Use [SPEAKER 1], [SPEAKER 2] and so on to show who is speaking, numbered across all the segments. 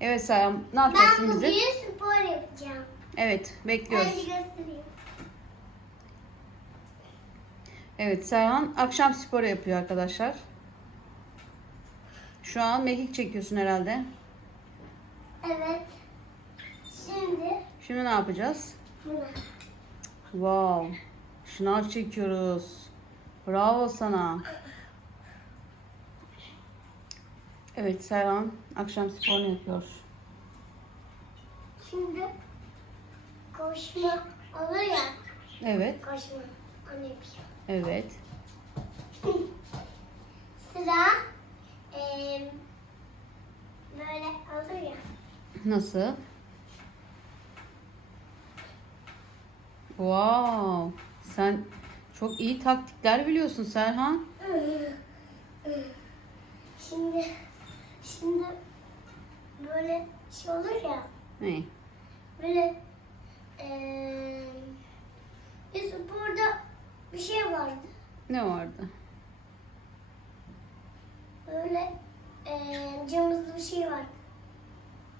[SPEAKER 1] Evet Serhan ne
[SPEAKER 2] Ben
[SPEAKER 1] yapacaksın
[SPEAKER 2] bugün
[SPEAKER 1] bize?
[SPEAKER 2] spor yapacağım.
[SPEAKER 1] Evet
[SPEAKER 2] Hadi
[SPEAKER 1] bekliyoruz.
[SPEAKER 2] göstereyim.
[SPEAKER 1] Evet Serhan akşam sporu yapıyor arkadaşlar. Şu an mekik çekiyorsun herhalde.
[SPEAKER 2] Evet. Şimdi
[SPEAKER 1] Şimdi ne yapacağız?
[SPEAKER 2] buna.
[SPEAKER 1] Wow. Şınav çekiyoruz. Bravo sana. Evet Serhan akşam sporunu yapıyor.
[SPEAKER 2] Şimdi koşma olur ya.
[SPEAKER 1] Evet.
[SPEAKER 2] Koşma. Onu yapıyor.
[SPEAKER 1] Evet.
[SPEAKER 2] Sıra eee böyle olur ya.
[SPEAKER 1] Nasıl? Wow. Sen çok iyi taktikler biliyorsun Serhan.
[SPEAKER 2] Şimdi şimdi böyle şey olur ya.
[SPEAKER 1] Ne?
[SPEAKER 2] Böyle eee biz burada bir şey vardı.
[SPEAKER 1] Ne vardı?
[SPEAKER 2] Böyle eee camızlı bir şey vardı.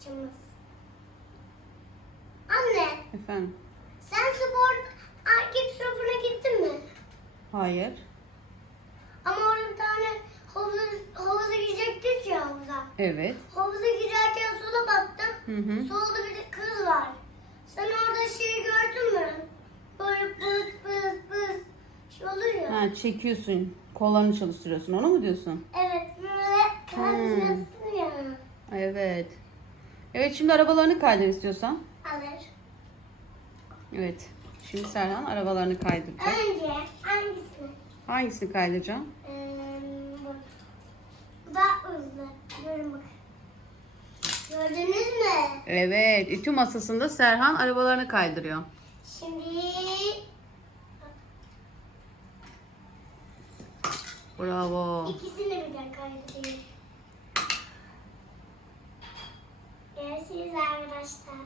[SPEAKER 2] Camız. Anne
[SPEAKER 1] Efendim?
[SPEAKER 2] sen spor erkek sporuna gittin mi?
[SPEAKER 1] Hayır.
[SPEAKER 2] Ama orada bir tane havuz, havuza girecektik ya havuza.
[SPEAKER 1] Evet. Hı hı.
[SPEAKER 2] Solda bir de kız var. Sen orada şeyi gördün mü? Böyle bız bız bız şey olur ya.
[SPEAKER 1] Ha, çekiyorsun. Kollarını çalıştırıyorsun. Onu mu diyorsun?
[SPEAKER 2] Evet böyle kalbimizin ya.
[SPEAKER 1] Evet. Evet şimdi arabalarını kaydır istiyorsan.
[SPEAKER 2] Alır.
[SPEAKER 1] Evet. Şimdi Serhan arabalarını kaydıracak.
[SPEAKER 2] Önce hangisini?
[SPEAKER 1] Hangisini kaydıracağım?
[SPEAKER 2] Ee, bu. Daha hızlı. Görün bak. Gördünüz mü?
[SPEAKER 1] Evet. Ütü masasında Serhan arabalarını kaydırıyor.
[SPEAKER 2] Şimdi
[SPEAKER 1] Bravo.
[SPEAKER 2] ikisini birden kaydedeyim. Görüşürüz arkadaşlar.